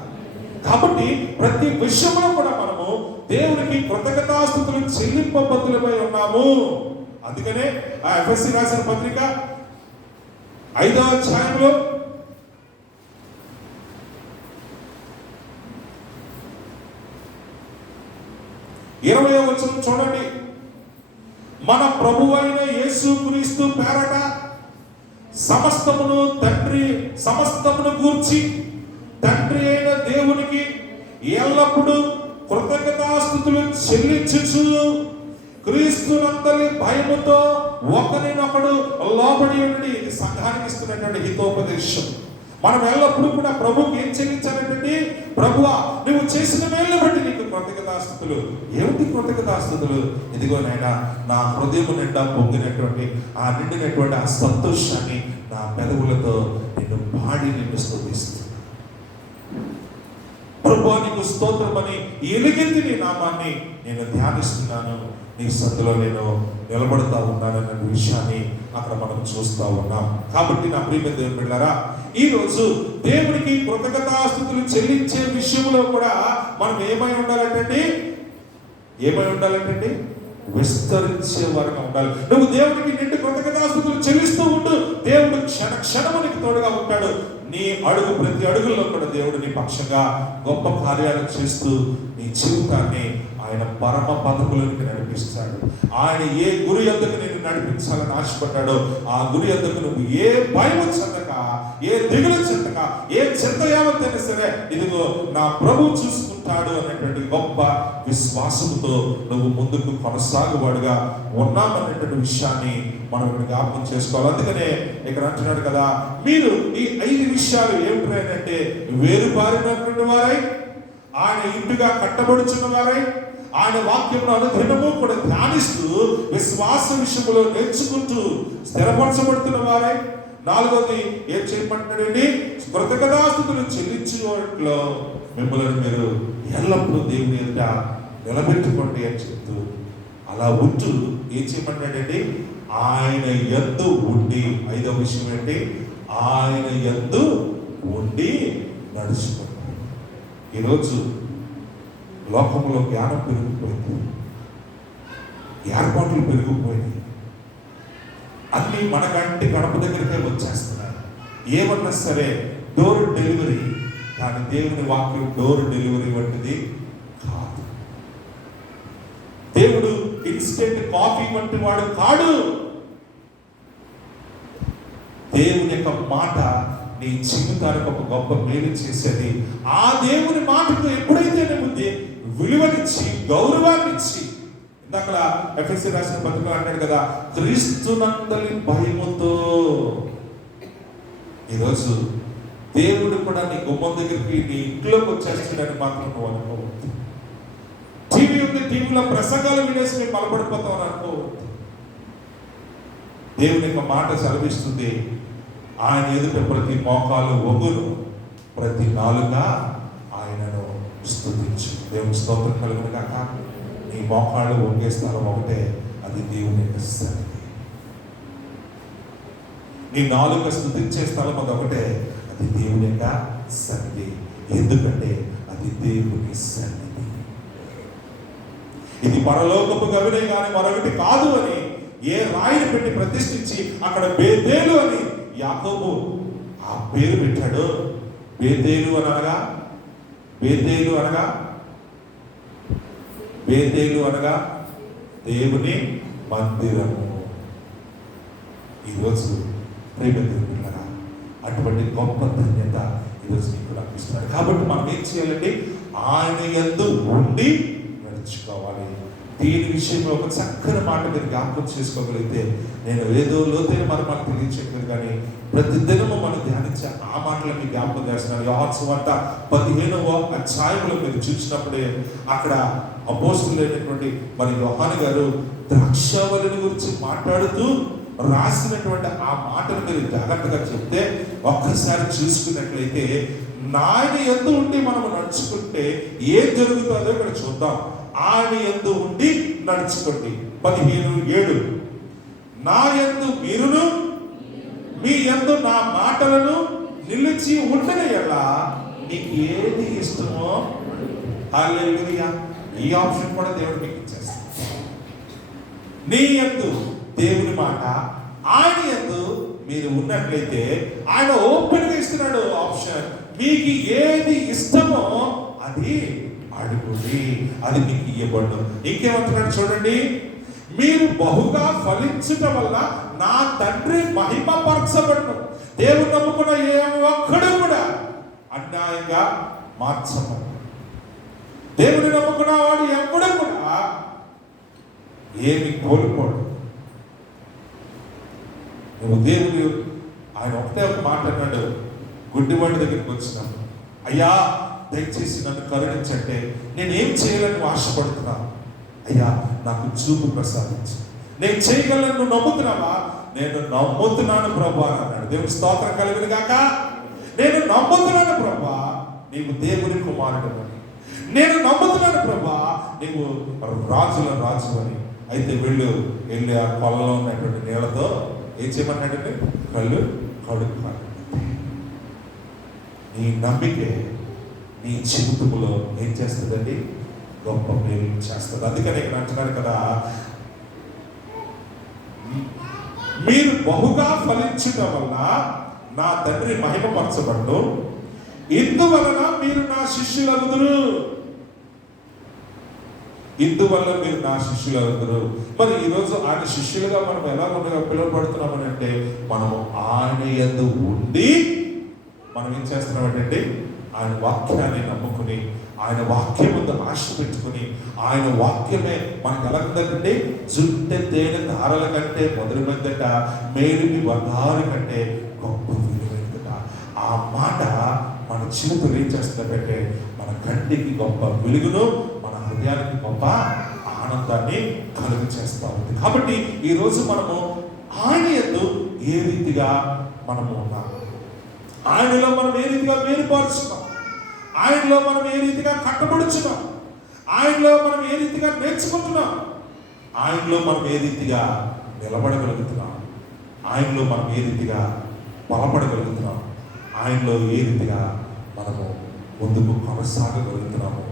కాబట్టి ప్రతి విషయంలో కూడా మనము దేవునికి కృతజ్ఞతాస్తుతులు చెల్లింపబద్దులమై ఉన్నాము. అందుకనే ఆ ఎఫెసీ రాసిన పత్రిక 5వ అధ్యాయంలో 20వ వచనం చూడండి. మన ప్రభువైన యేసుక్రీస్తు పేరట సమస్తమును గూర్చి తండ్రి అయిన దేవునికి ఎల్లప్పుడూ కృతజ్ఞతాస్తుతులు చెల్లించుచు క్రీస్తునందలి భయముతో ఒకరినొకడు లోబడి ఉండి. ఇది సంఘానికి ఇస్తున్నటువంటి హితోపదేశం. మనం ఎల్లప్పుడూ కూడా ప్రభుకి ఏం చెల్లించాలంటే, ప్రభువా నువ్వు చేసిన మేలు బట్టి నీకు కృతజ్ఞతాస్తుతులు. ఏమిటి కృతజ్ఞతాస్తుతులు? ఇదిగో నాయనా, నా హృదయం నిండా పొంగినటువంటి ఆ నిండినటువంటి ఆ సంతోషాన్ని నా పెదవులతో నేను పాడి నిన్ను స్తుతిస్తున్నాను. ప్రభువా నీకు స్తోత్రం అని ఎలుగెత్తి నీ నామాన్ని నేను ధ్యానిస్తున్నాను. నీ సత్తులో నేను నిలబడుతూ ఉన్నానన్న విషయాన్ని అక్కడ మనం చూస్తూ ఉన్నాం. కాబట్టి నా ప్రియమైన దేవుని బిడ్డలారా, ఈరోజు దేవునికి కృతజ్ఞతాస్తుతులు చెల్లించే విషయంలో కూడా మనం ఏమై ఉండాలంటే విస్తరించే వారుగా ఉండాలి. నువ్వు దేవునికి నిండు కృతజ్ఞతాస్తుతులు చెల్లిస్తూ ఉండు. దేవుడు క్షణము నీకు తోడుగా ఉంటాడు. నీ అడుగు ప్రతి అడుగుల్లో కూడా దేవుడు నీ పక్షంగా గొప్ప కార్యాలు చేస్తూ నీ జీవితాన్ని ఆయన పరమ పదములకు నడిపిస్తాడు. ఆయన ఏ గురి యొద్దకు నేను నడిపించాలని ఆశపడ్డాడో ఆ గురి యొద్దకు నువ్వు ఏ భయం చెందక, ఏ దిగులు చెందక, ఏ చింత యావత్తైనా సరే ఇదిగో నా ప్రభు చూసుకుంటాడు అనేటువంటి గొప్ప విశ్వాసంతో నువ్వు ముందుకు కొనసాగువాడుగా ఉన్నామనేటువంటి విషయాన్ని మనం ఇక్కడ జ్ఞాపకం చేసుకోవాలి. అందుకనే ఇక్కడ అంటున్నాడు కదా, మీరు ఈ 5 విషయాలు ఏమిటంటే వేరుపారినటువంటి వారై, ఆయన ఇంటిగా కట్టబడుచున్న వారై, ఆయన వాక్యమును అనుదినము కూడా ధ్యానిస్తూ విశ్వాస విషయంలో నేర్చుకుంటూ స్థిరపరచబడుతున్న వారై, 4వది ఏం చేయమంటాడండి, కృతజ్ఞతాస్తుతులు చెల్లించుకోవట్లో మిమ్మల్ని మీరు ఎల్లప్పుడూ దేవుని ఎదుట నిలబెట్టుకోండి అని చెప్తూ అలా ఉంటూ ఏం చేయమంటాడండి, ఆయన యందు ఉండి. 5వ విషయం ఏంటి, ఆయన యందు ఉండి నడుచుకోండి. ఈరోజు లోకంలో జ్ఞానం పెరిగిపోయింది, ఏర్పాట్లు పెరిగిపోయినాయి, అన్నీ మనకంటే గడప దగ్గరికే వచ్చేస్తున్నాయి. ఏమన్నా సరే డోర్ డెలివరీ, కానీ దేవుని వాక్యం డోర్ డెలివరీ వంటిది కాదు. దేవుడు ఇన్స్టెంట్ కాఫీ వంటి వాడు కాడు. దేవుని యొక్క మాట నీ జీవితానికి ఒక గొప్ప మేలు చేసేది. ఆ దేవుని మాటకు ఎప్పుడైతే నువ్వు విలువనిచ్చి గౌరవాన్నిచ్చి, ఇందాక ఎఫెసీ రాసిన పత్రికలో అంటాడు కదా, క్రీస్తునందలి భయముతో. ఈరోజు దేవుడు కూడా నీ గుమ్మం దగ్గరికి నీ ఇంట్లోకి వచ్చేస్తున్నాడని మాత్రం నువ్వు అనుకోవద్దు. టీవీ ఉంది, టీవీలో ప్రసంగాలు వినేసి మేము బలపడిపోతామని అనుకోవద్దు. దేవుని యొక్క మాట సెలవిస్తుంది, ఆయన ఎదుట ప్రతి మోకాలు వంగును, ప్రతి నాలుక ఆయనను స్తుతించు. దేవుని స్తోత్రం కలుగును కాక. నీ మోకాళ్ళు వంగే స్థలం ఒకటే, అది దేవుని యొక్క సన్నిధి. నీ నాలుక స్తుతించే స్థలం అదొకటే, అది దేవుని యొక్క సన్నిధి. ఎందుకంటే అది దేవుని సన్నిధి. ఇది పరలోకపు గవినే కానీ మరొకటి కాదు అని ఏ రాయిని పెట్టి ప్రతిష్ఠించి అక్కడ బేతేలు అని యాకోబు ఆ పేరు పెట్టాడు. బేతేలు అనగా దేవుని మందిరము. ఈరోజు ప్రేమ దేవుళ్ళరా, అటువంటి గొప్ప ధన్యత ఈరోజు నీకు లభిస్తున్నాడు. కాబట్టి మనం ఏం చేయాలండి, ఆయన యందు ఉండి నడుచుకోవాలి. దీని విషయంలో ఒక చక్కని మాట మీరు జ్ఞాపకం చేసుకోగలిగితే, నేను ఏదో లోతైన మర్మాలు తెలియచేయలేదు కానీ ప్రతి దినము మనం ధ్యానించే ఆ మాటలను జ్ఞాపకం చేస్తున్నాను. యోహాను సువార్త 15వ అధ్యాయంలో మీరు చూసినప్పుడే అక్కడ అపోస్తలుడైనటువంటి మరి యోహాను గారు ద్రాక్షావళిని గురించి మాట్లాడుతూ రాసినటువంటి ఆ మాటను మీరు జాగ్రత్తగా చెప్తే, ఒక్కసారి చూసుకున్నట్లయితే ఆయన యందు ఉండి మనం నడుచుకుంటే ఏం జరుగుతుందో ఇక్కడ చూద్దాం. ఆయన యందు ఉండి నడుచుకోండి. 15:7 నా యందు మీరును మీ యందు నా మాటలను నిలిచి ఉండని ఎడల నీకు ఏది ఇష్టమో హల్లెలూయా. ఈ ఆప్షన్ కూడా దేవుడు మీకు ఇచ్చేస్తాడు. నీ యందు దేవుని మాట, ఆయన యందు మీరు ఉన్నట్లయితే ఆయన ఓపెన్ గా ఇస్తున్నాడు ఆప్షన్. మీకు ఏది ఇష్టమో అది అడుగుడి, అది మీకు ఇవ్వబడు. ఇంకేమంటున్నాడు చూడండి, మీరు బహుగా ఫలించటం వల్ల నా తండ్రి మహిమపరచబడును. దేవుని నమ్ముకున్న ఏ ఒక్కడు కూడా అన్యాయంగా మార్చము. దేవుని నమ్ముకున్న వాడు ఎప్పుడు కూడా ఏమి కోల్పోడు. నువ్వు దేవుడు ఆయన ఒకటే ఒక మాట అన్నాడు గుడ్డివాడి దగ్గరికి వచ్చినాను, అయ్యా దయచేసి నన్ను కరుణించంటే నేనేం చేయాలని ఆశపడుతున్నాను, అయ్యా నాకు చూపు ప్రసాదించు, నేను చేయగలను, నువ్వు నమ్ముతున్నావా? నేను నమ్ముతున్నాను ప్రభా అన్నాడు. దేవుని స్తోత్రం కలుగును గాక. నేను నమ్ముతున్నాను ప్రభా నీవు దేవుని కుమారుడు అని, నేను నమ్ముతున్నాను ప్రభా నీవు రాజుల రాజు అని. అయితే వెళ్ళి ఆ కొలలో ఉన్నటువంటి నీళ్ళతో ఏం చేయమన్నాడంటే కళ్ళు కడుక్కోవాలి. నీ నమ్మికే నీ జీవితంలో ఏం చేస్తుందండి? గొప్ప మేలు చేస్తుంది. అందుకని ఇక్కడ అంటున్నారు కదా, మీరు బహుగా ఫలించటం వల్ల నా తండ్రి మహిమపరచబడు, ఇందువలన మీరు నా శిష్యులగుదురు. ఇందువల్ల మీరు నా శిష్యులగుదురు. మరి ఈరోజు ఆయన శిష్యులుగా మనం ఎలా పిలువబడుతున్నామని అంటే, మనము ఆయన యందు ఉండి మనం ఏం చేస్తున్నామంటే ఆయన వాక్యాన్ని నమ్ముకుని, ఆయన వాక్యం ముందు ఆశ పెట్టుకుని, ఆయన వాక్యమే మనకు ఎలా ఉందంటే జుట్టె తేనె ధారల కంటే మొదలుపెద్దట, మేలిమి బంగారు కంటే గొప్ప విలువైనదట. ఆ మాట మన జీవితంలో ఏం చేస్తుందంటే మన కంటికి గొప్ప వెలుగును, మన హృదయానికి గొప్ప ఆనందాన్ని కలుగు చేస్తూ ఉంది. కాబట్టి ఈరోజు మనము ఆయన యందు ఏ రీతిగా మనము ఉన్నాం, ఆయనలో మనం ఏ రీతిగా వేరుపరుచున్నాం, ఆయనలో మనం ఏ రీతిగా కట్టబడుచున్నాం, ఆయనలో మనం ఏ రీతిగా నేర్చుకుంటున్నాం, ఆయనలో మనం ఏ రీతిగా నిలబడగలుగుతున్నాం, ఆయనలో మనం ఏ రీతిగా బలపడగలుగుతున్నాం, ఆయనలో ఏ రీతిగా మనము ముందుకు కొనసాగగలుగుతున్నాము.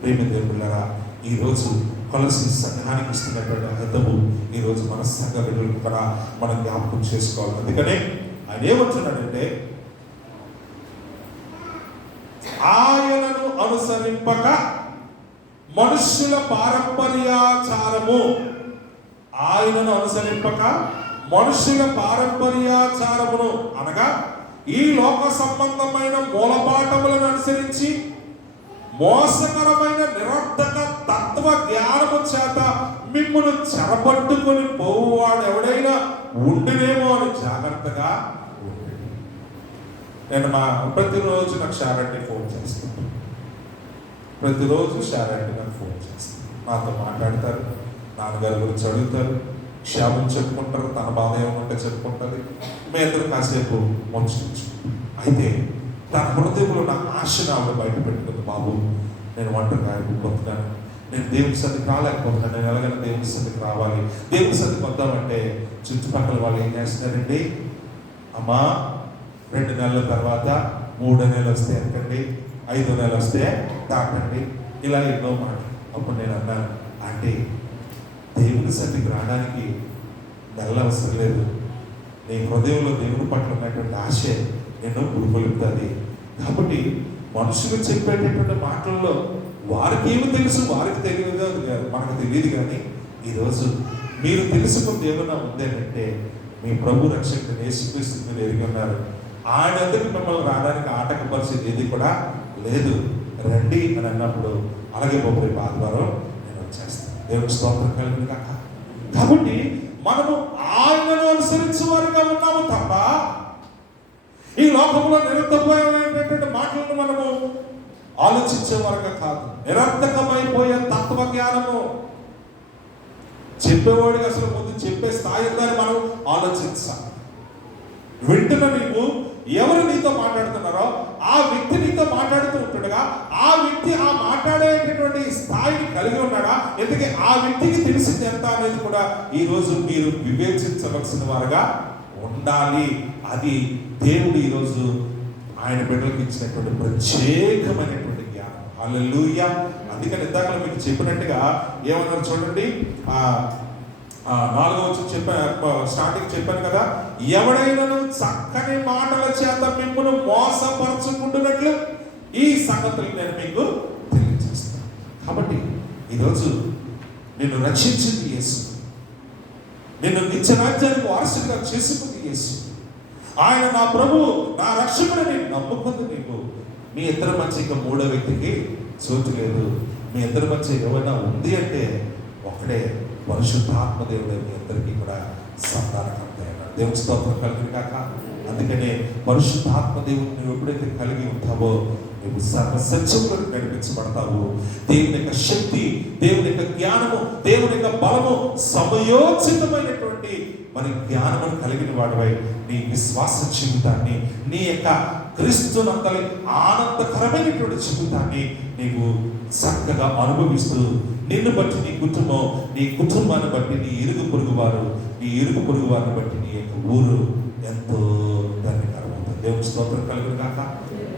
ప్రేమ దేవుళ్ళారా, ఈరోజు కొలసి సంఘానికి ఇస్తున్నటువంటి అర్థము ఈరోజు మన సంఘ బిడ్డలకు కూడా మనం జ్ఞాపకం చేసుకోవాలి. అందుకనే ఆయన ఏమంటున్నాడంటే, ఆయనను అనుసరింపక మనుష్యుల పారంపర్యాచారము, ఆయనను అనుసరింపక మనుష్యుల పారంపర్యాచారమును అనగా ఈ లోక సంబంధమైన మూలపాఠములను అనుసరించి మోసకరమైన నిరర్థక తత్వ జ్ఞానము చేత మిమ్మల్ని చెరపట్టుకొని పోవువాడు ఎవడైనా ఉండినేమో అని జాగ్రత్తగా ఉండండి. నేను ప్రతిరోజు నాకు షారెడ్డి ఫోన్ చేస్తాను, ప్రతిరోజు షారెడ్డి నాకు ఫోన్ చేస్తాను, నాతో మాట్లాడతారు, నాన్నగారి గురించి అడుగుతారు, క్షేమం చెప్పుకుంటారు, తన బాధ ఏమంటే చెప్పుకుంటుంది, మీ అందరూ కాసేపు మంచు. అయితే తన హృదయంలో నా ఆశ ఆవిడ బయట పెట్టుకుంది, బాబు నేను ఒంటరిగా అయిపోతున్నాను, నేను దేవుని సన్నిధికి రాలేకపోతున్నాను, నేను ఎలాగైనా దేవుని సన్నిధికి రావాలి, దేవుని సన్నిధికి వద్దామంటే చుట్టుపక్కల వాళ్ళు ఏం చేస్తున్నారండి, అమ్మా 2 నెలల తర్వాత 3వ నెల వస్తే ఎక్కండి, 5వ నెల వస్తే దాటండి, ఇలా ఎన్నో మాటలు. అప్పుడు నేను అన్నాను, అంటే దేవుని సన్నిధికి రావడానికి నెల అవసరం లేదు, నీ హృదయంలో దేవుని పట్ల ఉన్నటువంటి ఆశే నేను గురికొలుపుతుంది. కాబట్టి మనుషులు చెప్పేటటువంటి మాటల్లో వారికి ఏమి తెలుసు, వారికి తెలియదు, మనకు తెలియదు. కానీ ఈరోజు మీరు తెలుసుకుని ఏమన్నా ఉందేనంటే మీ ప్రభు రక్షకుడు యేసుక్రీస్తు మీరు ఎరిగి ఉన్నారు. ఆయన అందరికి మిమ్మల్ని రావడానికి ఆటంకపరిచేది ఏది కూడా లేదు. రండి అని అన్నప్పుడు అలాగే బాబు రేపు ఆదివారం నేను వచ్చేస్తాను. దేవుని స్తోత్రం కలుగును గాక. కాబట్టి మనము ఆయనను అనుసరించే వారిగా ఉన్నాము తప్ప ఈ లోకంలో నిరంతరమైనటువంటి మాటలను మనము ఆలోచించే వారుగా కాదు. నిరంతకమైపోయే తత్వ జ్ఞానము చెప్పేవాడికి అసలు ముందు చెప్పే స్థాయి ఉందని మనం ఆలోచించాలి. వింటున్న నీవు ఎవరు నీతో మాట్లాడుతున్నారో ఆ వ్యక్తి నీతో వ్యక్తితో మాట్లాడుతూ ఉంటుండగా ఆ వ్యక్తి ఆ మాట్లాడేటటువంటి స్థాయిని కలిగి ఉన్నాడా, ఎందుకంటే ఆ వ్యక్తికి తెలిసింది ఎంత అనేది కూడా ఈరోజు మీరు వివేచించవలసిన వారుగా ఉండాలి. అది దేవుడు ఈరోజు ఆయన బిడ్డలకు ఇచ్చినటువంటి ప్రత్యేకమైనటువంటి జ్ఞానం. హల్లెలూయా. అందుకని ఇందాక మీకు చెప్పినట్టుగా ఏమన్నారు చూడండి, 4వ వచనం స్టార్టింగ్ చెప్పాను కదా, ఎవడైనాను చక్కని మాటల చేత మిమ్మల్ని మోసపరచుకుంటున్నట్లు ఈ సంగతులు నేను మీకు తెలియజేస్తాను. కాబట్టి ఈరోజు నిన్ను రక్షించింది యేసు, నిన్ను నిత్య రాజ్యానికి వారసుగా చేసుకుంది యేసు. ఆయన నా ప్రభు, నా రక్షకుడు, నేను నమ్ముకుంది నీకు. మీ ఇద్దరి మధ్య ఇంకా మూడో వ్యక్తికి చోటు లేదు. మీ ఇద్దరి మధ్య ఏమైనా ఉంది అంటే ఒకడే పరిశుద్ధాత్మ దేవుడు. మీ అందరికీ కూడా సంతానకర్త అయినాడు. దేవుని స్తోత్రం కలిగి కాక. అందుకనే పరిశుద్ధాత్మ దేవుడు నువ్వు ఎప్పుడైతే కలిగి ఉంటావో నువ్వు సర్వ సత్యములకు నడిపించబడతావు. దేవుని యొక్క శక్తి, దేవుని యొక్క జ్ఞానము, దేవుని యొక్క బలము, సమయోచితమైనటువంటి మరి జ్ఞానము కలిగిన వాడివై నీ విశ్వాస జీవితాన్ని, నీ యొక్క క్రీస్తునందలి ఆనందకరమైనటువంటి జీవితాన్ని నీవు చక్కగా అనుభవిస్తూ, నిన్ను బట్టి నీ కుటుంబం, నీ కుటుంబాన్ని బట్టి నీ ఇరుగు పొరుగు వారు, నీ ఇరుగు పొరుగు వారిని బట్టి నీ యొక్క ఊరు ఎంతో ధన్యకరమవుతుంది. దేవుని స్తోత్రం కలుగును గాక.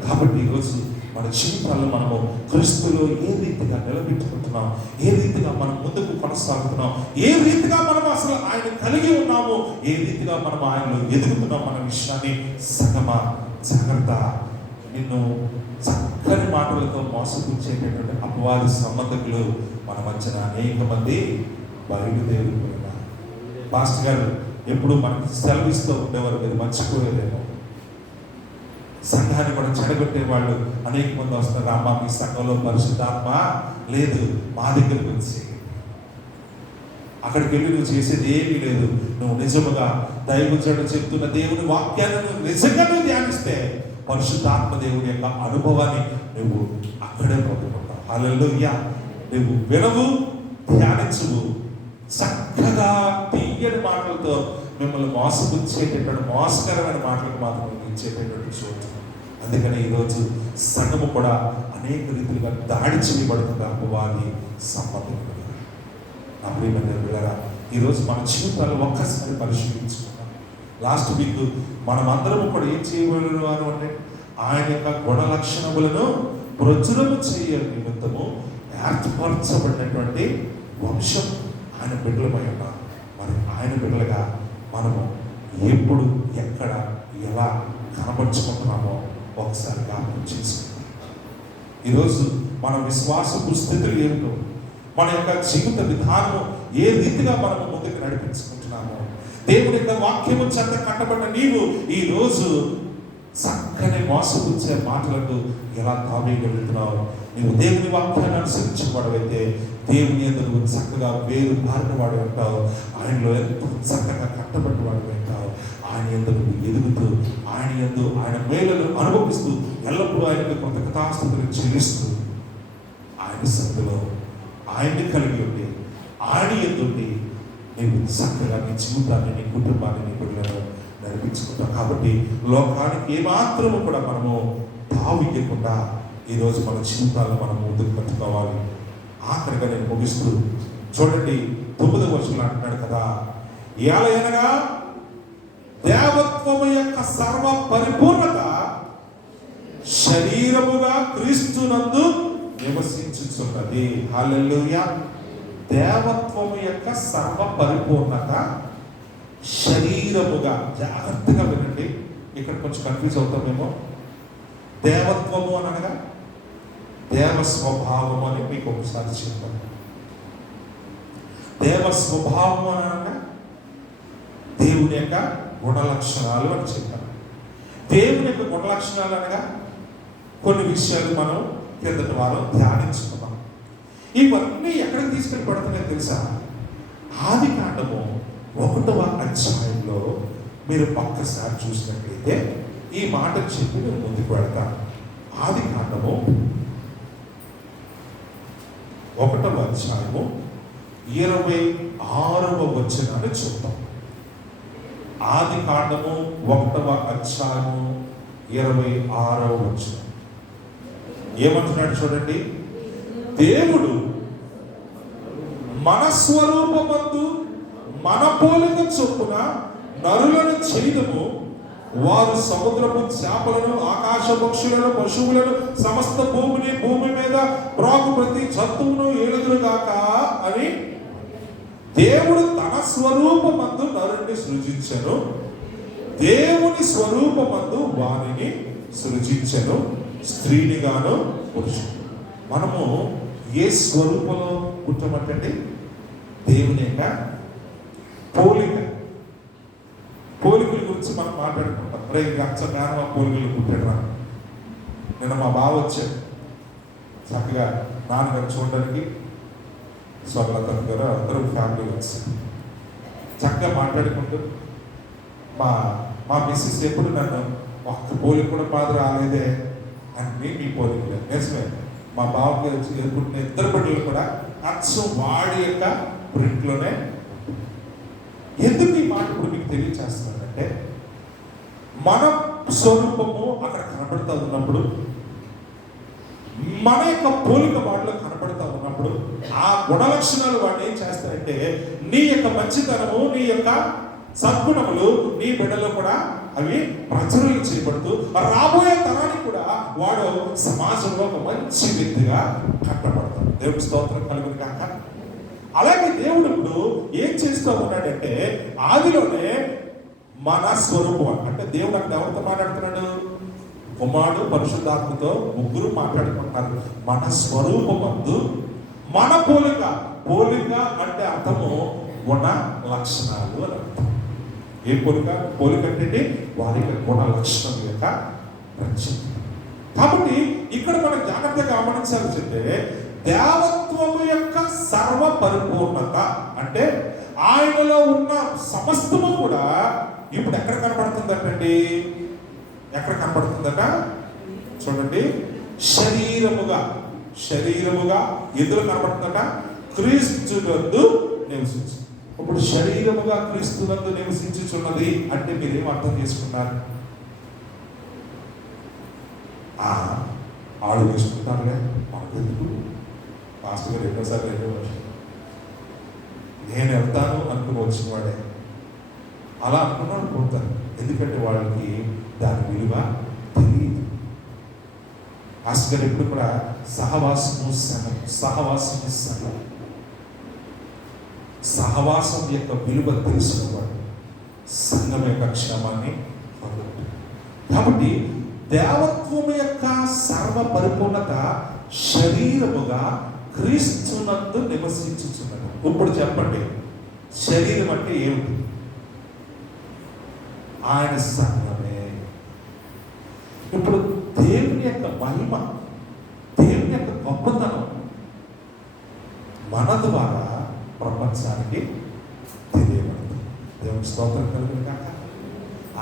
కాబట్టి ఈరోజు మన జీవితాల్లో మనము క్రీస్తులో ఏ రీతిగా నిలబెట్టుకుంటున్నాం, ఏ రీతిగా మనం ముందుకు కొనసాగుతున్నాం, ఏ రీతిగా మనం అసలు ఆయన కలిగి ఉన్నాము, ఏ రీతిగా మనం ఆయనలో ఎదుగుతున్నాం మన విషయాన్ని సగమా జాగ్రత్త. నిన్ను చక్కని మాటలతో మోసపుచ్చేటటువంటి అపవాది సంబంధకులు మన మధ్యన అనేక మంది బయలుదేరిపోయినారు. పాస్టర్ గారు ఎప్పుడు మనకి సెలవిస్తూ ఉండేవారు, మీరు మర్చిపోయేదేమో. సంఘాన్ని కూడా చెడగొట్టే వాళ్ళు అనేక మంది వస్తారు. అమ్మ మీ సంఘంలో పరిశుద్ధాత్మ లేదు, మా దగ్గరకు వచ్చి అక్కడికి వెళ్ళి నువ్వు చేసేది ఏమీ లేదు. నువ్వు నిజముగా దైవజనుడు చెప్తున్న దేవుని వాక్యాన్ని నువ్వు నిజంగా నువ్వు ధ్యానిస్తే పరిశుద్ధాత్మ దేవుని యొక్క అనుభవాన్ని నువ్వు అక్కడే పొందుకుంటావు. హల్లెలూయా. నువ్వు వినవు, ధ్యానించువు, చక్కగా తీయని మాటలతో మిమ్మల్ని మోసపుచ్చేటటువంటి మోసకరమైన మాటలకు మాత్రం ఇచ్చేటటువంటి చోటు. అందుకని ఈరోజు సంఘము కూడా అనేక రీతిలుగా దాడి చేయబడుతుంది అపవాది సంబంధం. నా ప్రియమైన పిల్లరా, ఈరోజు మన జీవితాలు ఒక్కసారి పరిశీలించుకున్నాం. లాస్ట్ వీక్ మనమందరము కూడా ఏం చేయబడినారు అంటే ఆయన యొక్క గుణ లక్షణములను ప్రచురము చేయ నిమిత్తము ఏర్పరచబడినటువంటి వంశం ఆయన బిడ్డలమై ఉన్నారు. మరి ఆయన బిడ్డలుగా మనము ఎప్పుడు, ఎక్కడ, ఎలా కనపరుచుకుంటున్నామో ఒకసారి జ్ఞాపకం చేసుకుంటాం. ఈరోజు మన విశ్వాసపు స్థితులు ఏమిటో, మన యొక్క జీవిత విధానము ఏ రీతిగా మనము ముందుకు నడిపించుకుంటున్నామో, దేవుని యొక్క వాక్యము చెంత కట్టబడిన నీవు ఈరోజు చక్కని మోసపుచ్చే మాటలకు ఎలా తావేయగలుగుతున్నావు? నీవు దేవుని వాక్యాన్ని అనుసరించేవాడవైతే దేవుని యందు చక్కగా వేరు బారిన వాడు ఉంటావు. ఆయనలో ఎంతో చక్కగా కట్టబడిన వాడు ఉంటావు. ఆయన యందు ఎదుగుతూ, ఆయన యందు ఆయన మేలను అనుభవిస్తూ, ఎల్లప్పుడూ ఆయనకు కొంత కృతజ్ఞతలు చెల్లిస్తూ, ఆయన సన్నిధిలో ఆయన్ని కలిగి ఉండి, ఆయన యందుండి నీవు చక్కగా నీ జీవితాన్ని, నీ కుటుంబాన్ని, నీ బిడ్డలను నడిపించుకుంటాం. కాబట్టి లోకానికి ఏమాత్రము కూడా మనము తావివ్వకుండా ఈరోజు మన జీవితాలను మనం ముందుకు పెట్టుకోవాలి. ఆఖరిగా నేను ముగిస్తూ చూడండి, 9వ వచనంలో అంటున్నాడు కదా, ఏలయనగా దేవత్వము యొక్క సర్వ పరిపూర్ణత శరీరముగా క్రీస్తునందు నివసించుచున్నది. హల్లెలూయా. దేవత్వము యొక్క సర్వ పరిపూర్ణత శరీరముగా, జాగ్రత్తగా వినండి, ఇక్కడ కొంచెం కన్ఫ్యూజ్ అవుతామేమో. దేవత్వము అనగా దేవ స్వభావం అని మీకు ఒకసారి చెప్పాను. దేవ స్వభావం అనగా దేవుని యొక్క గుణ లక్షణాలు అని చెప్పాను. దేవుని యొక్క గుణ లక్షణాలు అనగా కొన్ని విషయాలు మనం కిందటి వారం ధ్యానించుకున్నాం. ఇవన్నీ ఎక్కడికి తీసుకెళ్ళి పడుతున్నాయో తెలుసా? ఆది కాండము 1వ అధ్యాయంలో మీరు ఒక్కసారి చూసినట్లయితే ఈ మాట చెప్పి నేను ముందుకు పెడతాను. ఆది కాండము 1వ అధ్యాయము 26వ వచనాన్ని చూద్దాం. ఆది కాండము 1వ అధ్యాయము 26వ వచనం. ఏమంటున్నాడు చూడండి, దేవుడు మన స్వరూపమందు మన పోలిక చొప్పున నరులను చేయడము, వారు సముద్రపు చేపలను, ఆకాశ పక్షులను, పశువులను, సమస్త భూమిని, భూమి మీద ప్రాకు ప్రతి జంతువును ఏలుదురుగాక అని దేవుడు తన స్వరూపమందు నరుణ్ణి సృజించెను, దేవుని స్వరూపమందు వారిని సృజించెను, స్త్రీనిగాను పురుషుడు. మనము ఏ స్వరూపంలో పుట్టమంటండి? దేవుని యొక్క పోలికల గురించి మనం మాట్లాడుకుంటాం. రే అచ్చ జ్ఞానం పోలికలు పుట్టాడు రా. నిన్న మా బావ వచ్చాడు, చక్కగా నాన్నగారు చూడడానికి, స్వర్లత గారు అందరూ ఫ్యామిలీ వచ్చారు. చక్కగా మాట్లాడుకుంటూ మా మిస్సెస్ ఎప్పుడు నన్ను ఒక్క పోలిక కూడా బాధ రాలేదే అని మీ పోలికలే నిజమే. మా బావకి వచ్చి ఎదుర్కొంటున్న ఇద్దరు బిడ్డలు కూడా అచ్చం వాడి యొక్క ప్రింట్లోనే. ఎందుకు ఈ మాట ఇప్పుడు మీకు తెలియచేస్తున్నానంటే, మన స్వరూపము అక్కడ కనబడుతూ ఉన్నప్పుడు, మన యొక్క పోలిక వాటిలో కనబడుతూ ఉన్నప్పుడు, ఆ గుణలక్షణాలు వాటిని ఏం చేస్తారంటే, నీ యొక్క మంచితనము, నీ యొక్క సద్గుణములు నీ బిడ్డలో కూడా అవి ప్రచురణ చేయబడుతూ రాబోయే తరానికి కూడా వాడు సమాజంలో ఒక మంచి వ్యక్తిగా కట్టబడతాడు. దేవుడి స్తోత్రం కలుగును కాక. అలాగే దేవుడు ఇప్పుడు ఏం చేస్తూ ఉన్నాడంటే, ఆదిలోనే మన స్వరూపం అంటే దేవుడు అంటే ఎవరితో మాట్లాడుతున్నాడు? కుమారుడు పరిశుద్ధాత్మతో ముగ్గురు మాట్లాడుకుంటున్నారు. మన స్వరూపమందు మన పోలిక అంటే అర్థము గుణ లక్షణాలు అని అర్థం. ఏ పోలిక అంటే వారి యొక్క గుణ లక్షణం యొక్క రక్షణ. కాబట్టి ఇక్కడ మనం జాగ్రత్తగా గమనించాల్సి అంటే, దేవత్వము యొక్క సర్వ పరిపూర్ణత అంటే ఆయనలో ఉన్న సమస్తము కూడా ఇప్పుడు ఎక్కడ కనబడుతుందటండి? ఎక్కడ కనబడుతుందట? చూడండి, శరీరముగా ఎదురు కనబడుతుందట, క్రీస్తునందు నివసించు. ఇప్పుడు శరీరముగా క్రీస్తునందు నివసించుచున్నది అంటే మీరేం అర్థం చేసుకున్నారు? ఆడు వేసుకుంటారుగా, మాకు ఎందుకు? పాస్టర్ గారు ఎన్నోసార్లు నేను వెళ్తాను అనుకుని వచ్చిన వాడే అలా అనుకున్నాను పోతాను. ఎందుకంటే వాళ్ళకి దాని విలువ తెలియదు. పాస్టర్ గారు ఎప్పుడు కూడా సహవాసము సంఘం, సహవాసం యొక్క విలువ తెలుసుకున్నాడు, సంఘం యొక్క క్షేమాన్ని పొందుతాడు. కాబట్టి దేవత్వం యొక్క సర్వ పరిపూర్ణత శరీరముగా క్రీస్తునందు నివసించుచున్నది. ఇప్పుడు చెప్పండి, శరీరం అంటే ఏమిటి? ఆయన సంఘమే. ఇప్పుడు దేవుని యొక్క మహిమ, దేవుని యొక్క గొప్పతనం మన ద్వారా ప్రపంచానికి తెలియబడుతుంది. దేవుని స్తోత్రం కలుగును గాక.